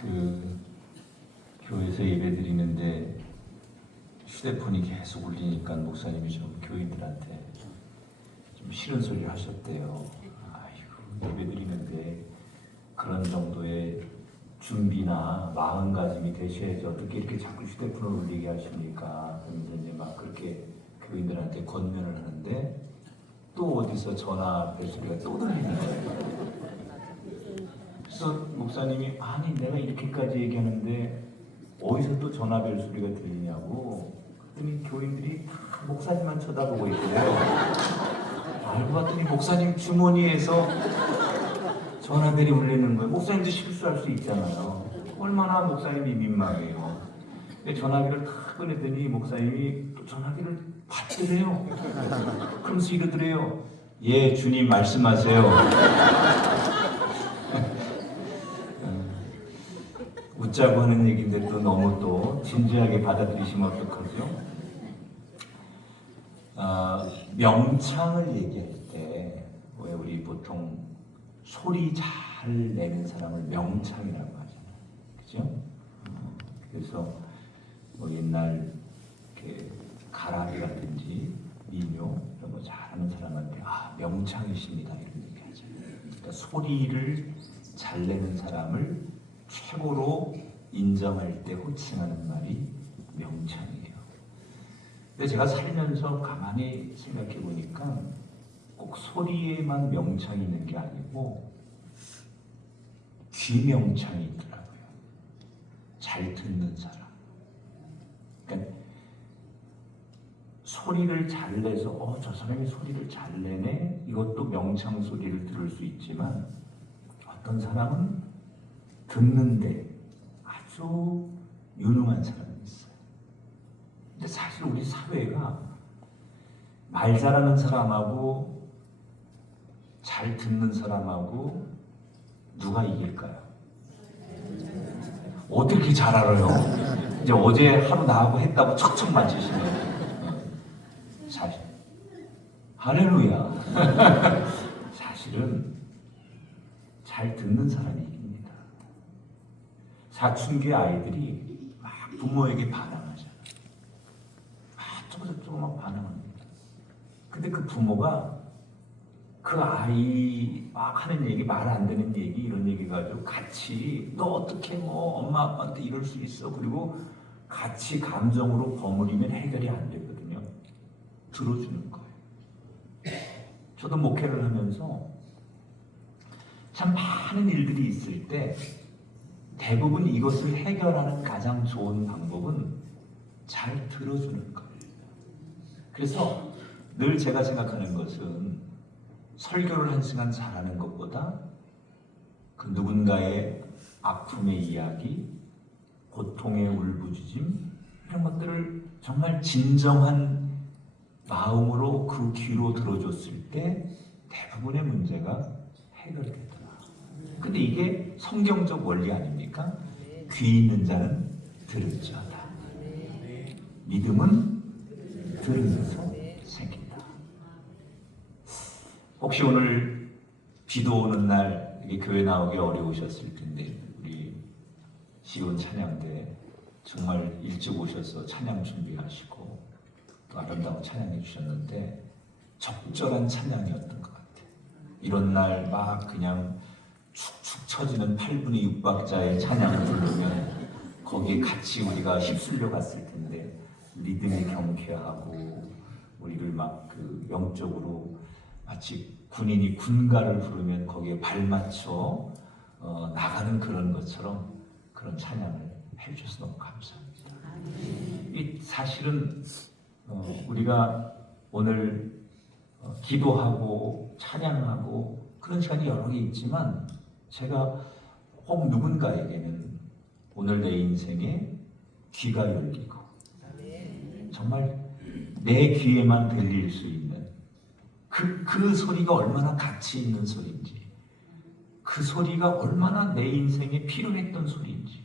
그 교회에서 예배 드리는데 휴대폰이 계속 울리니까 목사님이 좀 교인들한테 좀 싫은 소리를 하셨대요. 아이고, 예배 드리는데 그런 정도의 준비나 마음가짐이 되셔야지 어떻게 이렇게 자꾸 휴대폰을 울리게 하십니까? 그러면서 이제 막 그렇게 교인들한테 권면을 하는데 또 어디서 전화 벨 소리가 또 들리는 거예요. 그래서 목사님이 아니 내가 이렇게까지 얘기하는데 어디서 또 전화벨 소리가 들리냐고 그랬더니 교인들이 다 목사님만 쳐다보고 있고요. 알고 봤더니 목사님 주머니에서 전화벨이 울리는 거예요. 목사님도 실수할 수 있잖아요. 얼마나 목사님이 민망해요. 전화기를 탁 꺼냈더니 목사님이 또 전화기를 받더래요. 그러면서 이러더래요. 예, 주님 말씀하세요. 웃자고 하는 얘기인데 또 너무 또 진지하게 받아들이시면 어떡하죠? 명창을 얘기할 때 왜 우리 보통 소리 잘 내는 사람을 명창이라고 하잖아요. 그죠? 그래서 뭐 옛날 이렇게 가락이라든지 민요 이런 거 잘하는 사람한테 명창이십니다 이런 얘기 하잖아요. 그러니까 소리를 잘 내는 사람을 최고로 인정할 때 호칭하는 말이 명창이에요. 근데 제가 살면서 가만히 생각해 보니까 꼭 소리에만 명창이 있는 게 아니고 귀명창이 있더라고요. 잘 듣는 사람. 그러니까 소리를 잘 내서 저 사람이 소리를 잘 내네? 이것도 명창 소리를 들을 수 있지만 어떤 사람은 듣는데 아주 유능한 사람이 있어요. 근데 사실 우리 사회가 말 잘하는 사람하고 잘 듣는 사람하고 누가 이길까요? 어떻게 잘 알아요? 이제 어제 하루 나하고 했다고 척척 맞추시네요. 사실 할렐루야. 사실은 잘 듣는 사람이 이깁니다. 사춘기 아이들이 막 부모에게 반항하잖아요. 저거 막 반항합니다. 근데 그 부모가 그 아이 막 하는 얘기, 말 안 되는 얘기, 이런 얘기 가지고 같이 너 어떻게 뭐 엄마 아빠한테 이럴 수 있어? 그리고 같이 감정으로 버무리면 해결이 안 되거든요. 들어주는 거예요. 저도 목회를 하면서 참 많은 일들이 있을 때 대부분 이것을 해결하는 가장 좋은 방법은 잘 들어주는 거예요. 그래서 늘 제가 생각하는 것은 설교를 1시간 잘하는 것보다 그 누군가의 아픔의 이야기, 고통의 울부짖음 이런 것들을 정말 진정한 마음으로 그 귀로 들어줬을 때 대부분의 문제가 해결되더라. 근데 이게 성경적 원리 아닙니까? 귀 있는 자는 들을 자다. 믿음은 들으면서 생긴다. 혹시 오늘 비도 오는 날 이게 교회 나오기 어려우셨을 텐데 우리 시온 찬양대 정말 일찍 오셔서 찬양 준비하시고 또 아름다운 찬양해 주셨는데 적절한 찬양이었던 것 같아요. 이런 날 막 그냥 축축 처지는 8분의 6박자의 찬양을 부르면 거기에 같이 우리가 휩쓸려 갔을 텐데 리듬이 경쾌하고 우리를 막 그 영적으로 마치 군인이 군가를 부르면 거기에 발맞춰 나가는 그런 것처럼 그런 찬양을 해주셔서 너무 감사합니다. 이 사실은 우리가 오늘 기도하고 찬양하고 그런 시간이 여러 개 있지만 제가 혹 누군가에게는 오늘 내 인생에 귀가 열리고 정말 내 귀에만 들릴 수 있는 그 소리가 얼마나 가치 있는 소리인지 그 소리가 얼마나 내 인생에 필요했던 소리인지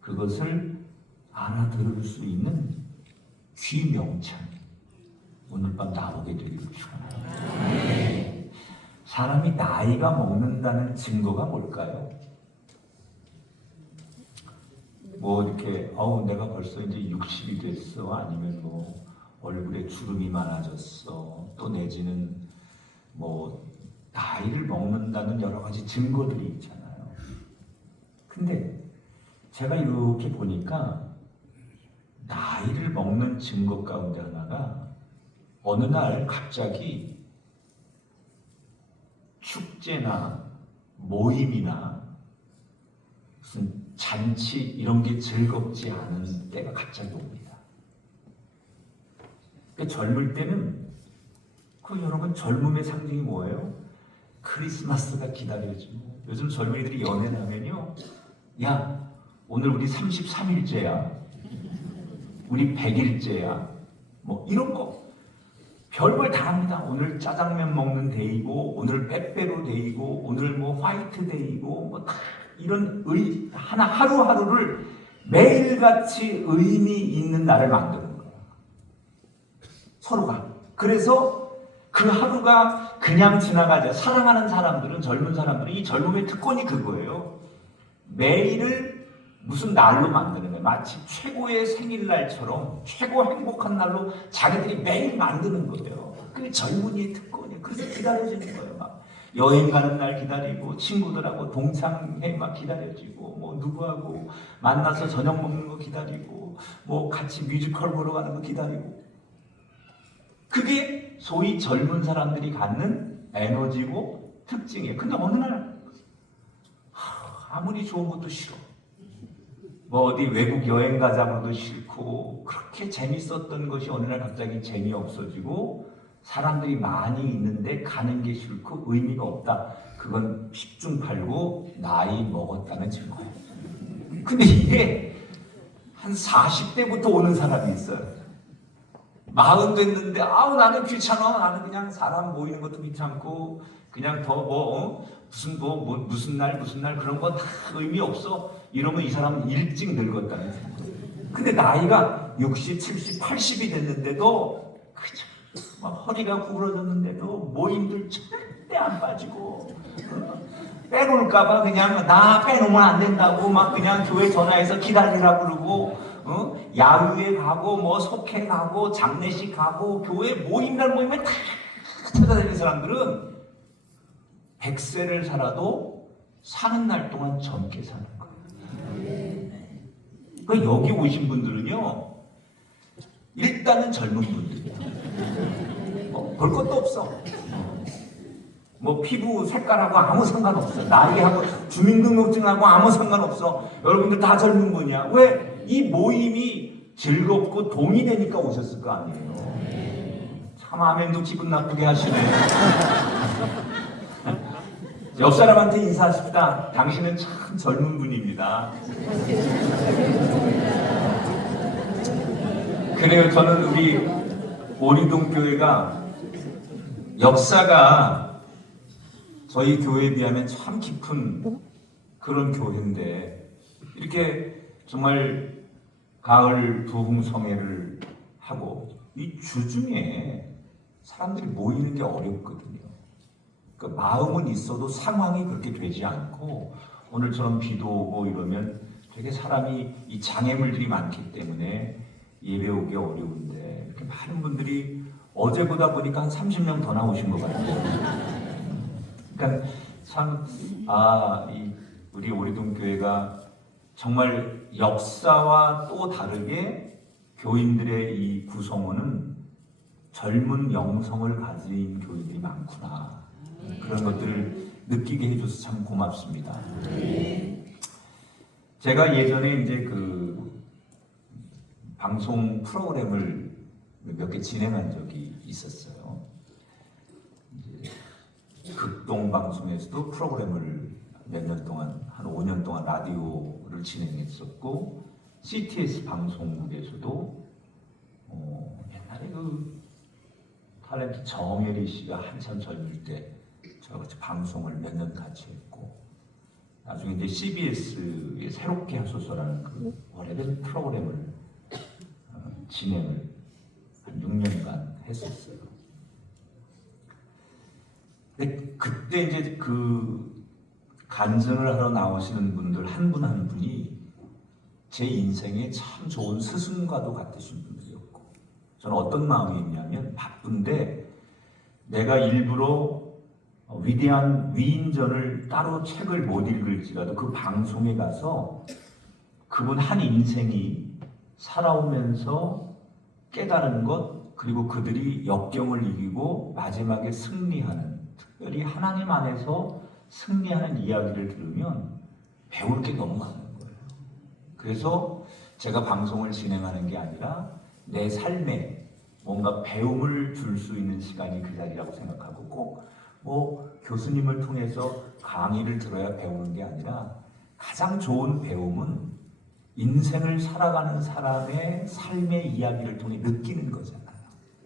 그것을 알아들을 수 있는 귀명창이 오늘 밤 나오게 되기를 축원합니다. 사람이 나이가 먹는다는 증거가 뭘까요? 뭐 이렇게 내가 벌써 이제 60이 됐어, 아니면 뭐 얼굴에 주름이 많아졌어, 또 내지는 뭐 나이를 먹는다는 여러 가지 증거들이 있잖아요. 근데 제가 이렇게 보니까 나이를 먹는 증거 가운데 하나가 어느 날 갑자기 축제나 모임이나 무슨 잔치 이런 게 즐겁지 않은 때가 갑자기 옵니다. 그러니까 젊을 때는 여러분 젊음의 상징이 뭐예요? 크리스마스가 기다려지고, 요즘 젊은이들이 연애를 하면요, 야 오늘 우리 33일째야, 우리 100일째야, 뭐 이런 거 별걸 다 합니다. 오늘 짜장면 먹는 데이고, 오늘 빼빼로 데이고, 오늘 뭐 화이트 데이고, 뭐 다 이런 하루하루를 매일같이 의미 있는 날을 만드는 거예요, 서로가. 그래서 그 하루가 그냥 지나가자. 사랑하는 사람들은, 젊은 사람들은 이 젊음의 특권이 그거예요. 매일을 무슨 날로 만드는 거예요. 마치 최고의 생일날처럼 최고 행복한 날로 자기들이 매일 만드는 거예요. 그게 젊은이의 특권이에요. 그래서 기다려지는 거예요. 막 여행 가는 날 기다리고, 친구들하고 동창회 막 기다려지고, 뭐 누구하고 만나서 저녁 먹는 거 기다리고, 뭐 같이 뮤지컬 보러 가는 거 기다리고. 그게 소위 젊은 사람들이 갖는 에너지고 특징이에요. 근데 어느 날 아무리 좋은 것도 싫어. 뭐 어디 외국 여행 가자고도 싫고, 그렇게 재밌었던 것이 어느 날 갑자기 재미없어지고, 사람들이 많이 있는데 가는 게 싫고 의미가 없다. 그건 핍중팔고 나이 먹었다는 증거예요. 근데 이게 한 40대부터 오는 사람이 있어요. 40 됐는데 나는 귀찮아. 나는 그냥 사람 모이는 것도 귀찮고, 그냥 무슨 날 그런 건 다 의미 없어. 이러면 이 사람은 일찍 늙었다는 생각. 근데 나이가 60, 70, 80이 됐는데도 그저 막 허리가 구부러졌는데도 모임들 절대 안 빠지고, 빼놓을까봐 그냥 나 빼놓으면 안 된다고 막 그냥 교회 전화해서 기다리라고 그러고, 야유회 가고 뭐 속회 가고 장례식 가고 교회 모임날 모임에 다 찾아다니는 사람들은 100세를 살아도 사는 날 동안 젊게 사는 거예요. 그러니까 여기 오신 분들은요, 일단은 젊은 분들이야. 볼 것도 없어. 뭐 피부 색깔하고 아무 상관없어. 나이하고 주민등록증하고 아무 상관없어. 여러분들 다 젊은 분이야. 왜? 이 모임이 즐겁고 동이 되니까 오셨을 거 아니에요. 참 아멘도 기분 나쁘게 하시네. 옆 사람한테 인사하십시다. 당신은 참 젊은 분입니다. 그래요. 저는 우리 오리동 교회가 역사가 저희 교회에 비하면 참 깊은 그런 교회인데, 이렇게 정말 가을 부흥성회를 하고 이 주중에 사람들이 모이는 게 어렵거든요. 그러니까 마음은 있어도 상황이 그렇게 되지 않고, 오늘처럼 비도 오고 이러면 되게 사람이 이 장애물들이 많기 때문에 예배 오기 어려운데, 이렇게 많은 분들이 어제보다 보니까 한 30명 더 나오신 것 같아요. 그러니까 참 우리 오리동 교회가 정말 역사와 또 다르게 교인들의 이 구성원은 젊은 영성을 가진 교인들이 많구나. 그런 것들을 느끼게 해줘서 참 고맙습니다. 제가 예전에 이제 그 방송 프로그램을 몇 개 진행한 적이 있었어요. 극동 방송에서도 프로그램을 몇 년 동안, 한 5년 동안 라디오를 진행했었고, CTS 방송국에서도 옛날에 그 탤런트 정혜리 씨가 한참 젊을 때 저와 같이 방송을 몇 년 같이 했고, 나중에 이제 CBS에 새롭게 하소서라는 그 오래된 프로그램을 진행을 한 6년간 했었어요. 근데 그때 이제 그 간증을 하러 나오시는 분들 한 분 한 분이 제 인생에 참 좋은 스승과도 같으신 분이었고, 저는 어떤 마음이 있냐면 바쁜데 내가 일부러 위대한 위인전을 따로 책을 못 읽을지라도 그 방송에 가서 그분 한 인생이 살아오면서 깨달은 것, 그리고 그들이 역경을 이기고 마지막에 승리하는, 특별히 하나님 안에서 승리하는 이야기를 들으면 배울 게 너무 많은 거예요. 그래서 제가 방송을 진행하는 게 아니라 내 삶에 뭔가 배움을 줄 수 있는 시간이 그 자리라고 생각하고, 꼭 뭐 교수님을 통해서 강의를 들어야 배우는 게 아니라 가장 좋은 배움은 인생을 살아가는 사람의 삶의 이야기를 통해 느끼는 거잖아요.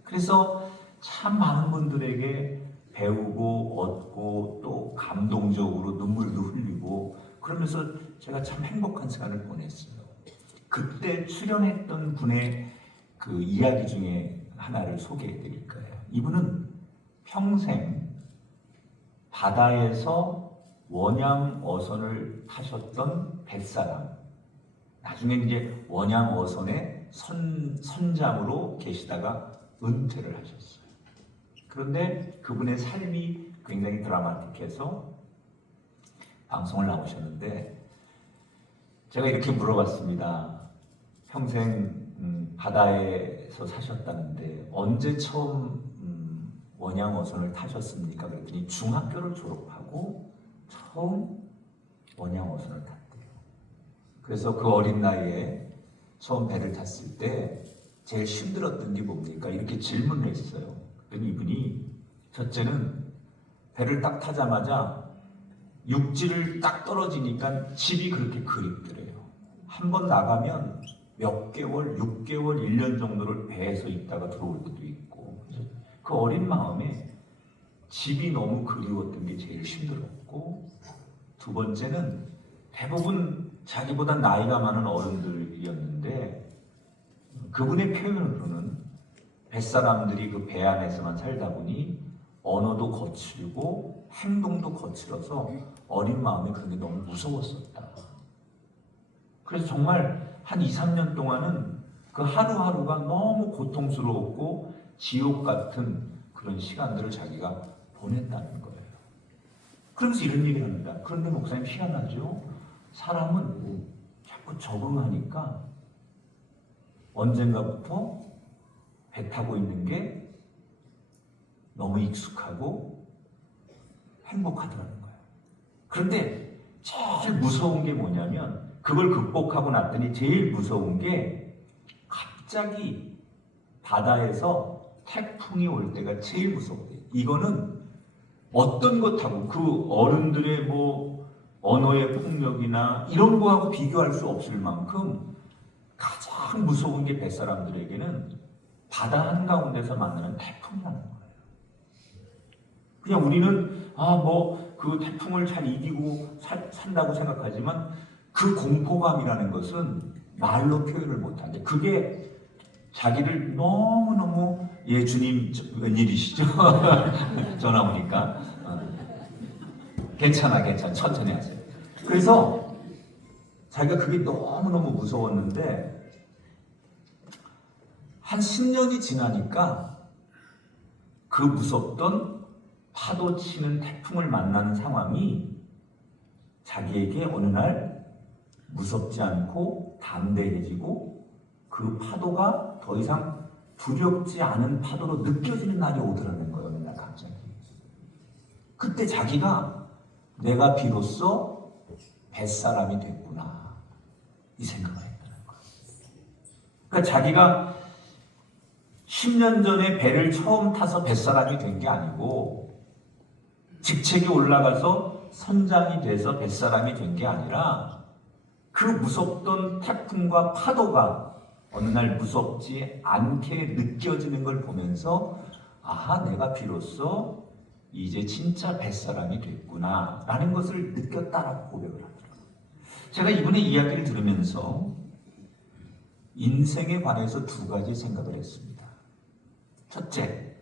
그래서 참 많은 분들에게 배우고 얻고 또 감동적으로 눈물도 흘리고 그러면서 제가 참 행복한 시간을 보냈어요. 그때 출연했던 분의 그 이야기 중에 하나를 소개해 드릴 거예요. 이분은 평생 바다에서 원양 어선을 타셨던 뱃사람, 나중에 이제 원양 어선의 선장으로 계시다가 은퇴를 하셨어요. 그런데 그분의 삶이 굉장히 드라마틱해서 방송을 나오셨는데, 제가 이렇게 물어봤습니다. 평생 바다에서 사셨다는데 언제 처음 원양 어선을 타셨습니까? 그랬더니 중학교를 졸업하고 처음 원양 어선을 탔대요. 그래서 그 어린 나이에 처음 배를 탔을 때 제일 힘들었던 게 뭡니까? 이렇게 질문을 했어요. 그랬더니 이분이, 첫째는 배를 딱 타자마자 육지를 딱 떨어지니까 집이 그렇게 그립더래요. 한 번 나가면 몇 개월, 6개월, 1년 정도를 배에서 있다가 들어올 때도 있고, 그 어린 마음에 집이 너무 그리웠던 게 제일 힘들었고, 두 번째는 대부분 자기보다 나이가 많은 어른들이었는데 그분의 표현으로는 뱃사람들이 그 배 안에서만 살다 보니 언어도 거칠고 행동도 거칠어서 어린 마음에 그런 게 너무 무서웠었다. 그래서 정말 한 2, 3년 동안은 그 하루하루가 너무 고통스러웠고 지옥 같은 그런 시간들을 자기가 보냈다는 거예요. 그러면서 이런 얘기를 합니다. 그런데 목사님, 희한하죠? 사람은 자꾸 적응하니까 언젠가부터 배 타고 있는 게 너무 익숙하고 행복하더라는 거예요. 그런데 제일 무서운 게 뭐냐면, 그걸 극복하고 났더니 제일 무서운 게 갑자기 바다에서 태풍이 올 때가 제일 무섭대요. 이거는 어떤 것하고, 그 어른들의 뭐 언어의 폭력이나 이런 거하고 비교할 수 없을 만큼 가장 무서운 게 뱃사람들에게는 바다 한가운데서 만나는 태풍이라는 거예요. 그냥 우리는 그 태풍을 잘 이기고 산다고 생각하지만 그 공포감이라는 것은 말로 표현을 못한대. 그게 자기를 너무너무, 예, 주님 웬일이시죠? 전화 오니까. 괜찮아 천천히 하세요. 그래서 자기가 그게 너무너무 무서웠는데 한 10년이 지나니까 그 무섭던 파도 치는 태풍을 만나는 상황이 자기에게 어느 날 무섭지 않고 담대해지고 그 파도가 더 이상 두렵지 않은 파도로 느껴지는 날이 오더라는 거예요. 어느 날 갑자기. 그때 자기가 내가 비로소 뱃사람이 됐구나, 이 생각을 했다는 거예요. 그러니까 자기가 10년 전에 배를 처음 타서 뱃사람이 된 게 아니고 직책이 올라가서 선장이 돼서 뱃사람이 된 게 아니라 그 무섭던 태풍과 파도가 어느 날 무섭지 않게 느껴지는 걸 보면서, 아하, 내가 비로소 이제 진짜 뱃사람이 됐구나 라는 것을 느꼈다라고 고백을 하더라고요. 제가 이분의 이야기를 들으면서 인생에 관해서 두 가지 생각을 했습니다. 첫째,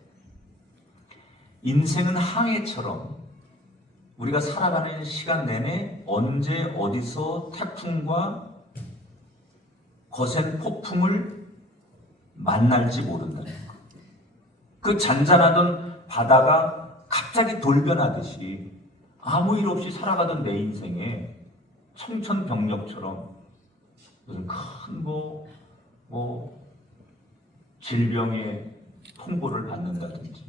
인생은 항해처럼 우리가 살아가는 시간 내내 언제 어디서 태풍과 거센 폭풍을 만날지 모른다는 것. 그 잔잔하던 바다가 갑자기 돌변하듯이 아무 일 없이 살아가던 내 인생에 청천벽력처럼 무슨 큰 질병의 통보를 받는다든지,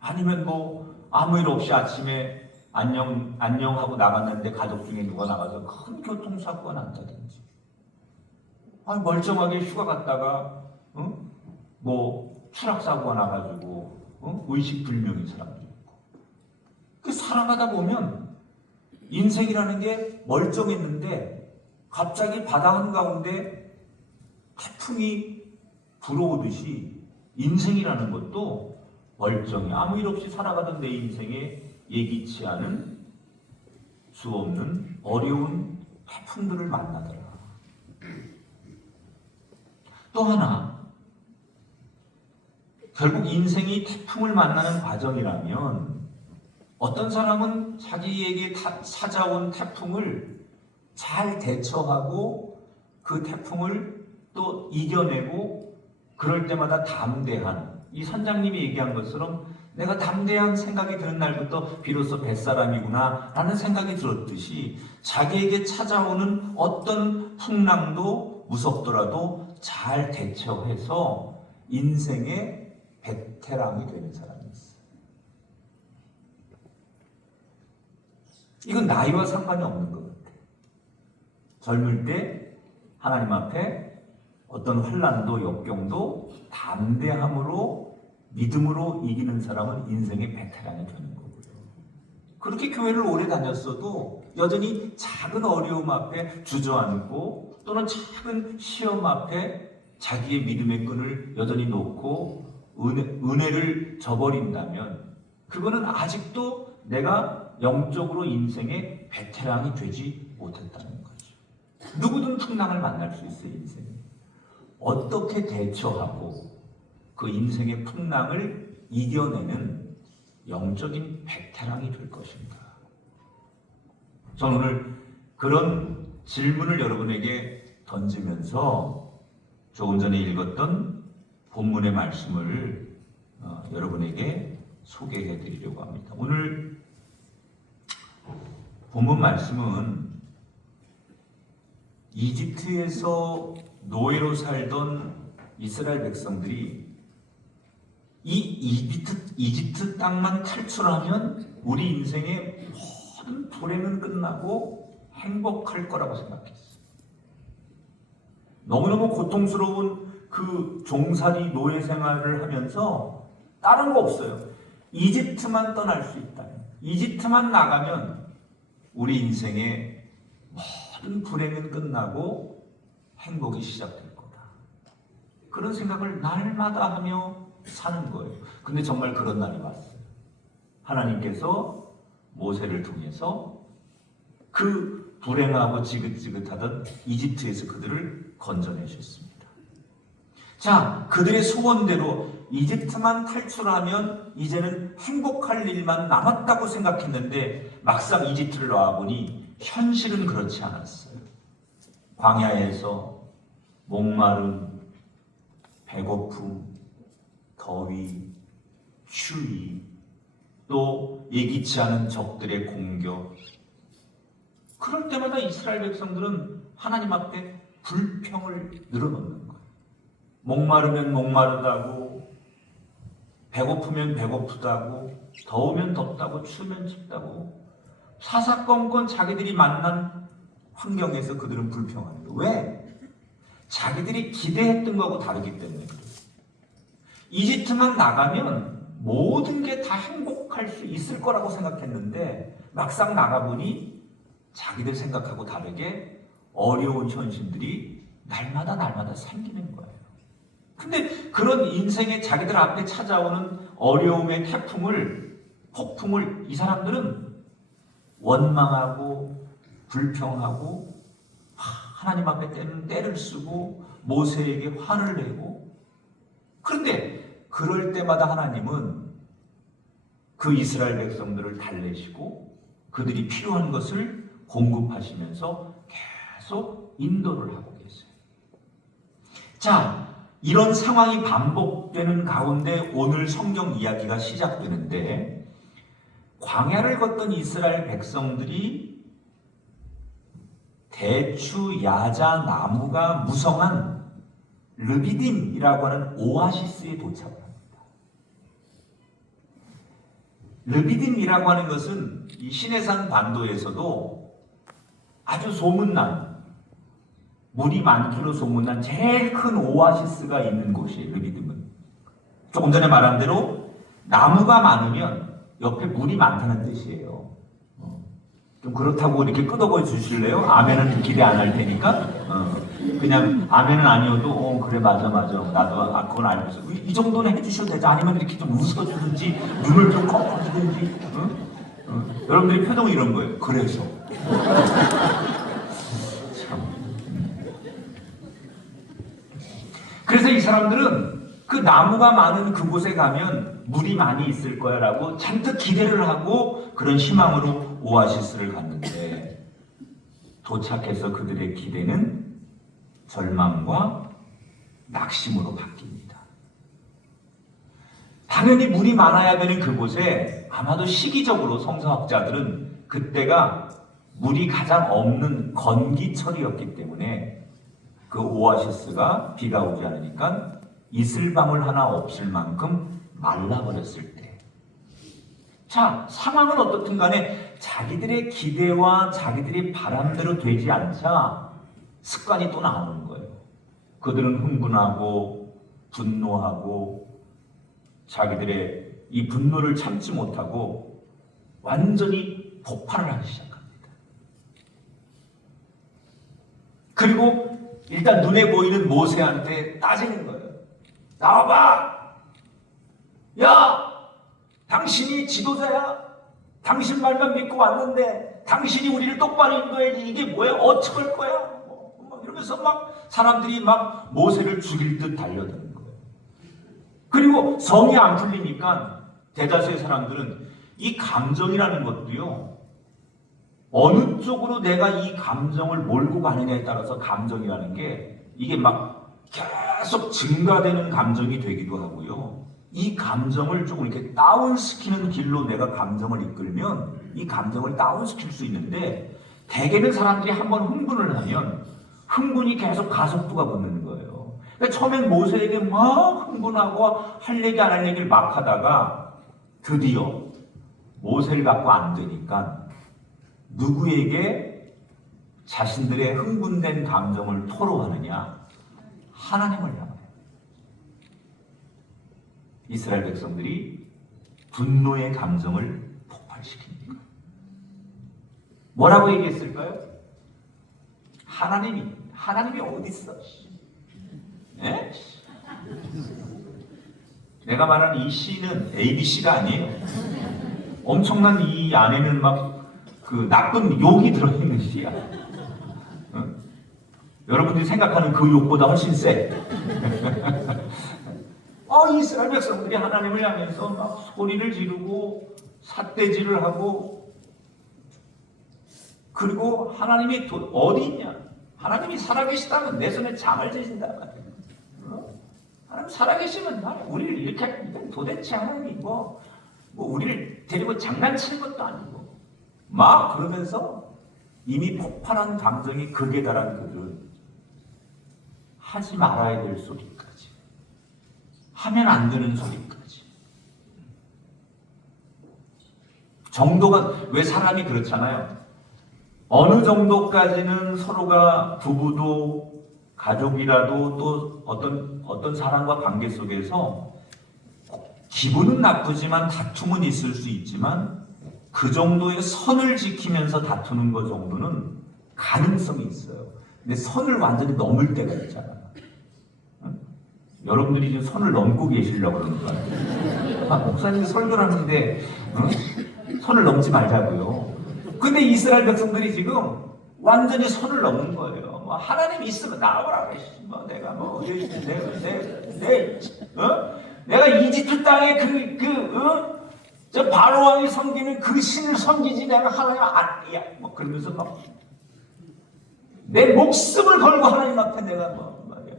아니면 아무 일 없이 아침에 안녕하고 나갔는데 가족 중에 누가 나가서 큰 교통사고가 난다든지, 멀쩡하게 휴가 갔다가 추락사고가 나가지고 의식불명인 사람도 있고. 그 살아가다 보면 인생이라는 게 멀쩡했는데 갑자기 바다 한가운데 태풍이 불어오듯이 인생이라는 것도 멀쩡히 아무 일 없이 살아가던 내 인생에 예기치 않은 수 없는 어려운 태풍들을 만나더라. 또 하나, 결국 인생이 태풍을 만나는 과정이라면 어떤 사람은 자기에게 찾아온 태풍을 잘 대처하고 그 태풍을 또 이겨내고, 그럴 때마다 담대한, 이 선장님이 얘기한 것처럼 내가 담대한 생각이 드는 날부터 비로소 뱃사람이구나 라는 생각이 들었듯이, 자기에게 찾아오는 어떤 풍랑도 무섭더라도 잘 대처해서 인생의 베테랑이 되는 사람이 있어요. 이건 나이와 상관이 없는 것 같아요. 젊을 때 하나님 앞에 어떤 환난도 역경도 담대함으로 믿음으로 이기는 사람은 인생의 베테랑이 되는 거고요. 그렇게 교회를 오래 다녔어도 여전히 작은 어려움 앞에 주저앉고, 또는 작은 시험 앞에 자기의 믿음의 끈을 여전히 놓고 은혜를 저버린다면, 그거는 아직도 내가 영적으로 인생의 베테랑이 되지 못했다는 거죠. 누구든 풍랑을 만날 수 있어요. 인생에 어떻게 대처하고 그 인생의 풍랑을 이겨내는 영적인 베테랑이 될 것인가. 저는 오늘 그런 질문을 여러분에게 던지면서 조금 전에 읽었던 본문의 말씀을 여러분에게 소개해 드리려고 합니다. 오늘 본문 말씀은 이집트에서 노예로 살던 이스라엘 백성들이 이 이집트 땅만 탈출하면 우리 인생의 모든 불행은 끝나고 행복할 거라고 생각했어요. 너무너무 고통스러운 그 종살이 노예 생활을 하면서 다른 거 없어요. 이집트만 떠날 수 있다. 이집트만 나가면 우리 인생의 모든 불행은 끝나고 행복이 시작될 거다. 그런 생각을 날마다 하며 사는 거예요. 근데 정말 그런 날이 왔어요. 하나님께서 모세를 통해서 그 불행하고 지긋지긋하던 이집트에서 그들을 건져내셨습니다. 자, 그들의 소원대로 이집트만 탈출하면 이제는 행복할 일만 남았다고 생각했는데, 막상 이집트를 나와보니 현실은 그렇지 않았어요. 광야에서 목마름, 배고픔, 더위, 추위, 또 예기치 않은 적들의 공격. 그럴 때마다 이스라엘 백성들은 하나님 앞에 불평을 늘어놓는 거예요. 목마르면 목마르다고, 배고프면 배고프다고, 더우면 덥다고, 추우면 춥다고, 사사건건 자기들이 만난 환경에서 그들은 불평합니다. 왜? 자기들이 기대했던 거하고 다르기 때문에 그래요. 이집트만 나가면 모든 게 다 행복할 수 있을 거라고 생각했는데, 막상 나가보니 자기들 생각하고 다르게 어려운 현실들이 날마다 생기는 거예요. 근데 그런 인생에 자기들 앞에 찾아오는 어려움의 폭풍을 이 사람들은 원망하고 불평하고 하나님 앞에 때를 쓰고 모세에게 화를 내고, 그런데 그럴 때마다 하나님은 그 이스라엘 백성들을 달래시고 그들이 필요한 것을 공급하시면서 계속 인도를 하고 계세요. 자, 이런 상황이 반복되는 가운데 오늘 성경 이야기가 시작되는데, 광야를 걷던 이스라엘 백성들이 대추, 야자, 나무가 무성한 르비딤이라고 하는 오아시스에 도착을 합니다. 르비딤이라고 하는 것은 이 시내산 반도에서도 아주 소문난, 물이 많기로 소문난 제일 큰 오아시스가 있는 곳이에요. 르비딤은. 조금 전에 말한 대로 나무가 많으면 옆에 물이 많다는 뜻이에요. 좀 그렇다고 이렇게 끄덕여 주실래요? 아멘은 기대 안 할 테니까. 그냥 아멘은 아니어도 그래 맞아 나도 그건 알고 있어. 이 정도는 해주셔도 되죠. 아니면 이렇게 좀 웃어주든지 눈을 좀 꺾어주든지. 여러분들이 표정이 이런 거예요. 그래서 그래서 이 사람들은 그 나무가 많은 그곳에 가면 물이 많이 있을 거야 라고 잔뜩 기대를 하고 그런 희망으로 오아시스를 갔는데, 도착해서 그들의 기대는 절망과 낙심으로 바뀝니다. 당연히 물이 많아야 되는 그곳에 아마도 시기적으로 성서학자들은 그때가 물이 가장 없는 건기철이었기 때문에 그 오아시스가 비가 오지 않으니까 이슬방울 하나 없을 만큼 말라버렸을 때, 자, 상황은 어떻든 간에 자기들의 기대와 자기들의 바람대로 되지 않자 습관이 또 나오는 거예요. 그들은 흥분하고 분노하고 자기들의 이 분노를 참지 못하고 완전히 폭발을 하기 시작합니다. 그리고 일단 눈에 보이는 모세한테 따지는 거예요. 나와봐! 야! 당신이 지도자야? 당신 말만 믿고 왔는데 당신이 우리를 똑바로 인도해야지. 이게 뭐야? 어떡할 거야? 이러면서 막 사람들이 막 모세를 죽일 듯 달려드는 거예요. 그리고 성이 안 풀리니까 대다수의 사람들은 이 감정이라는 것도요, 어느 쪽으로 내가 이 감정을 몰고 가느냐에 따라서 감정이라는 게 이게 막 계속 증가되는 감정이 되기도 하고요. 이 감정을 조금 이렇게 다운시키는 길로 내가 감정을 이끌면 이 감정을 다운시킬 수 있는데, 대개는 사람들이 한번 흥분을 하면 흥분이 계속 가속도가 붙는 거예요. 그러니까 처음엔 모세에게 막 흥분하고 할 얘기 안 할 얘기를 막 하다가 드디어 모세를 갖고 안 되니까 누구에게 자신들의 흥분된 감정을 토로하느냐? 하나님을 향해. 이스라엘 백성들이 분노의 감정을 폭발시킵니다. 뭐라고 얘기했을까요? 하나님이 어디 있어? 예? 내가 말하는 이 시는 ABC가 아니에요. 엄청난 이 안에는 막 그 나쁜 욕이 들어있는 시야. 여러분들이 생각하는 그 욕보다 훨씬 세. 이스라엘 백성들이 하나님을 향해서 막 소리를 지르고 삿대질을 하고, 그리고 하나님이 어디 있냐? 하나님이 살아계시다면 내 손에 장을 지신다 말이야. 하나님 살아계시면 우리를 이렇게 도대체 하나님이 뭐 우리를 데리고 장난치는 것도 아니고 막 그러면서 이미 폭발한 감정이 극에 달한 그들은 하지 말아야 될 소리까지, 하면 안 되는 소리까지. 정도가, 왜 사람이 그렇잖아요. 어느 정도까지는 서로가 부부도 가족이라도 또 어떤 사람과 관계 속에서 기분은 나쁘지만 다툼은 있을 수 있지만 그 정도의 선을 지키면서 다투는 것 정도는 가능성이 있어요. 근데 선을 완전히 넘을 때가 있잖아요. 여러분들이 지금 선을 넘고 계시려고 그러는 거 같아요. 목사님이 설교를 하는데 선을 넘지 말자고요. 근데 이스라엘 백성들이 지금 완전히 선을 넘는 거예요. 하나님 있으면 나와라. 내가 이집트 땅에 저 바로 왕이 섬기는 그 신을 섬기지 내가 하나님 아니야. 그러면서 내 목숨을 걸고 하나님 앞에 내가 말이야.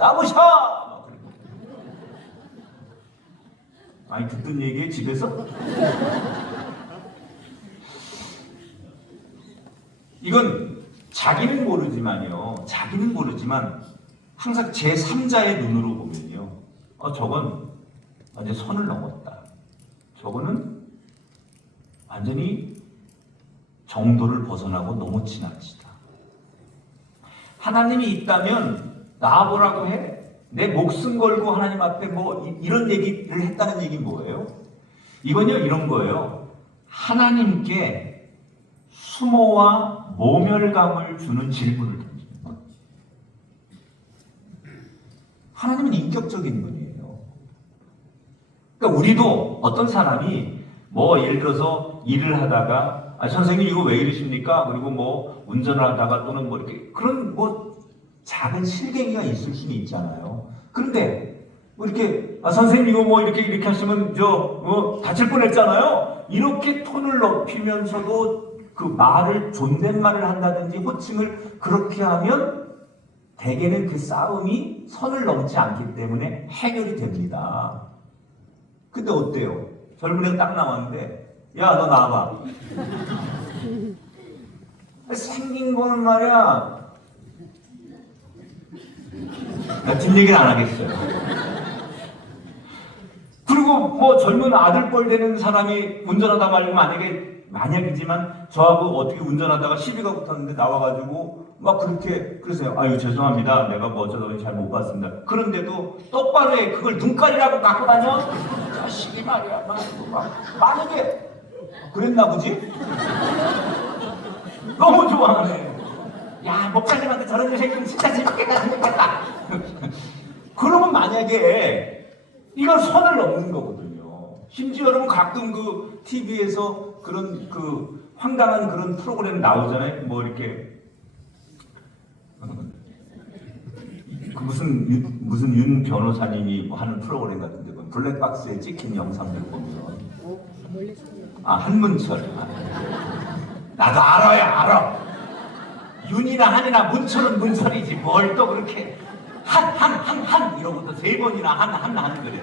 나보셔! 막 그러고. 아니 듣던 얘기에 집에서? 이건 자기는 모르지만 항상 제3자의 눈으로 보면요, 저건 완전 선을 넘었다, 저거는 완전히 정도를 벗어나고 너무 지나치다. 하나님이 있다면 나와보라고 해? 내 목숨 걸고 하나님 앞에 뭐 이런 얘기를 했다는 얘기 뭐예요? 이건요 이런 거예요. 하나님께 수모와 모멸감을 주는 질문을 던지는 거예요. 하나님은 인격적인 분이에요. 그러니까 우리도 어떤 사람이 뭐 예를 들어서 일을 하다가 선생님 이거 왜 이러십니까? 그리고 뭐 운전을 하다가 또는 뭐 이렇게 그런 뭐 작은 실갱이가 있을 수는 있잖아요. 그런데 뭐 이렇게 선생님 이거 뭐 이렇게 하시면 다칠 뻔했잖아요. 이렇게 톤을 높이면서도 그 말을 존댓말을 한다든지 호칭을 그렇게 하면 대개는 그 싸움이 선을 넘지 않기 때문에 해결이 됩니다. 근데 어때요? 젊은 애가 딱 나왔는데 야 너 나와봐. 생긴 거는 말이야. 뒷얘기는 안 하겠어요. 그리고 뭐 젊은 아들뻘 되는 사람이 운전하다 말고 만약이지만 저하고 어떻게 운전하다가 시비가 붙었는데 나와가지고 막 그렇게 그러세요. 아유 죄송합니다. 내가 뭐 어쩌다 잘 못 봤습니다. 그런데도 똑바로 해. 그걸 눈깔이라고 갖고 다녀? 자식이 말이야. 만약에 그랬나 보지? 너무 좋아하네. 야 목사님한테 저런 새끼는 진짜 재밌겠다. 그러면 만약에 이건 선을 넘는 거거든요. 심지어 여러분 가끔 그 TV에서 그런 그 황당한 그런 프로그램 나오잖아요. 뭐 이렇게 그 무슨 윤 변호사님이 뭐 하는 프로그램 같은데 그 블랙박스에 찍힌 영상들 보면 한문철 나도 알아. 윤이나 한이나 문철은 문철이지 뭘 또 그렇게 한 이러고도 3번이나 한 그래.